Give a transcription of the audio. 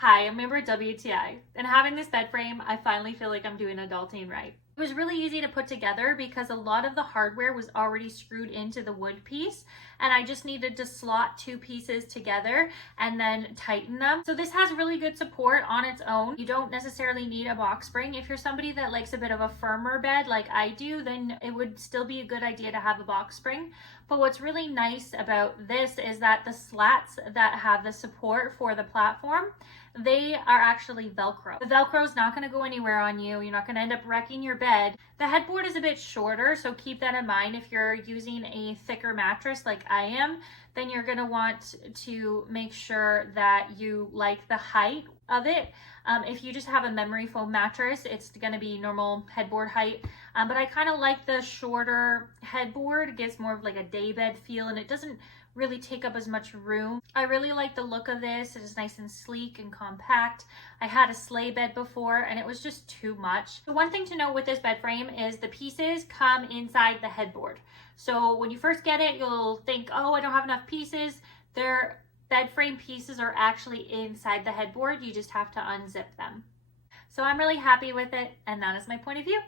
Hi, I'm Amber at WTI, and having this bed frame, I finally feel like I'm doing adulting right. It was really easy to put together because a lot of the hardware was already screwed into the wood piece, and I just needed to slot two pieces together and then tighten them. So this has really good support on its own. You don't necessarily need a box spring. If you're somebody that likes a bit of a firmer bed like I do, then it would still be a good idea to have a box spring. But what's really nice about this is that the slats that have the support for the platform, they are actually Velcro. The Velcro is not going to go anywhere on you. You're not going to end up wrecking your bed. The headboard is a bit shorter, so keep that in mind. If you're using a thicker mattress like I am, then you're going to want to make sure that you like the height of it. If you just have a memory foam mattress, it's going to be normal headboard height. But I kind of like the shorter headboard. It gives more of like a daybed feel, and it doesn't really take up as much room. I really like the look of this. It is nice and sleek and compact. I had a sleigh bed before and it was just too much. The one thing to note with this bed frame is the pieces come inside the headboard. So when you first get it, you'll think, oh, I don't have enough pieces. Their bed frame pieces are actually inside the headboard. You just have to unzip them. So I'm really happy with it, and that is my point of view.